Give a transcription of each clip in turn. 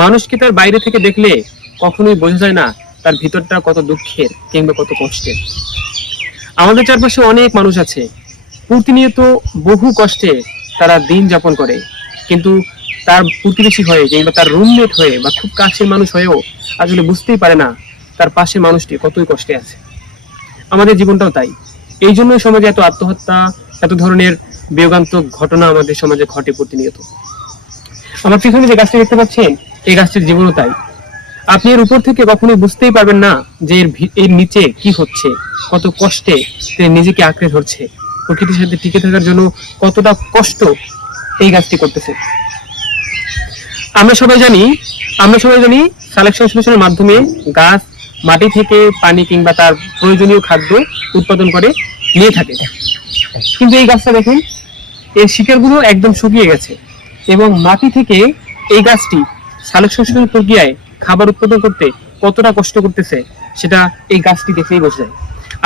মানুষকে তার বাইরে থেকে দেখলে কখনোই বোঝা যায় না তার ভিতরটা কত দুঃখের কিংবা কত কষ্টের। আমাদের চারপাশে অনেক মানুষ আছে, প্রতিনিয়ত বহু কষ্টে তারা দিন যাপন করে, কিন্তু তার প্রতিবেশী হয়ে কিংবা তার রুমমেট হয়ে বা খুব কাছের মানুষ হয়েও আসলে বুঝতেই পারে না তার পাশে মানুষটি কতই কষ্টে আছে। আমাদের জীবনটাও তাই। এই জন্যই সমাজে এত আত্মহত্যা, এত ধরনের বিয়োগান্তক ঘটনা আমাদের সমাজে ঘটে প্রতিনিয়ত। আমার পিছনে যে গাছটি দেখতে পাচ্ছেন, এই গাছটির জীবনও তাই। আপনি এর উপর থেকে কখনোই বুঝতেই পারবেন না যে এর নিচে কি হচ্ছে, কত কষ্টে সে নিজেকে আঁকড়ে ধরছে, প্রকৃতির সাথে টিকে থাকার জন্য কতটা কষ্ট এই গাছটি করতেছে। আমরা সবাই জানি আমরা সবাই জানি সালেক সংশ্লেষণের মাধ্যমে গাছ মাটি থেকে পানি কিংবা তার প্রয়োজনীয় খাদ্য উৎপাদন করে নিয়ে থাকে। কিন্তু এই গাছটা দেখুন, এর শিকড়গুলো একদম শুকিয়ে গেছে, এবং মাটি থেকে এই গাছটি সালোক সংশ্লেষণ প্রক্রিয়ায় খাবার উৎপাদন করতে কতটা কষ্ট করতেছে সেটা এই গাছটি দেখলেই বোঝা যায়।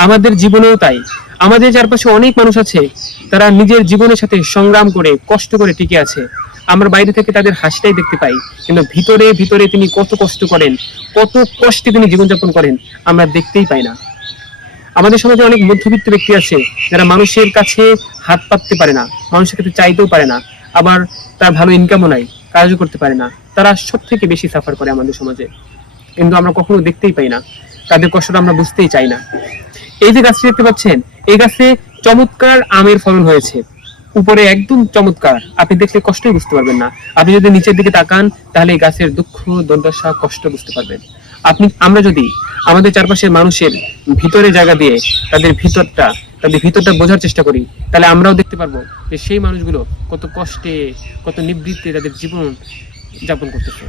আমাদের জীবনেও তাই। আমাদের চারপাশে অনেক মানুষ আছে, তারা নিজের জীবনের সাথে সংগ্রাম করে কষ্ট করে টিকে আছে। আমরা বাইরে থেকে তাদের হাসিটাই দেখতে পাই, কিন্তু ভিতরে ভিতরে তিনি কত কষ্ট করেন, কত কষ্টে তিনি জীবনযাপন করেন আমরা দেখতেই পাই না। আমাদের সমাজে অনেক মধ্যবিত্ত ব্যক্তি আছে যারা মানুষের কাছে হাত পাততে পারে না, মানুষের কাছে চাইতেও পারে না, আবার তার ভালো ইনকামও নাই, কাজও করতে পারে না। তারা সব থেকে বেশি সাফার করে আমাদের সমাজে, কিন্তু আমরা কখনো দেখতেই পাই না, তাদের কষ্টটা আমরা বুঝতেই চাই না। এই যে গাছটি দেখতে পাচ্ছেন, এই গাছে চমৎকার আমের ফলন হয়েছে, উপরে একদম চমৎকার, আপনি দেখলে কষ্টই বুঝতে পারবেন না। আপনি যদি নিচের দিকে তাকান তাহলে এই গাছের দুঃখ, দুর্দশা, কষ্ট বুঝতে পারবেন। আমরা যদি আমাদের চারপাশের মানুষের ভিতরে জায়গা দিয়ে তাদের ভিতরটা বোঝার চেষ্টা করি, তাহলে আমরাও দেখতে পারবো যে সেই মানুষগুলো কত কষ্টে, কত নিবৃত্তে তাদের জীবন যাপন করতেছে।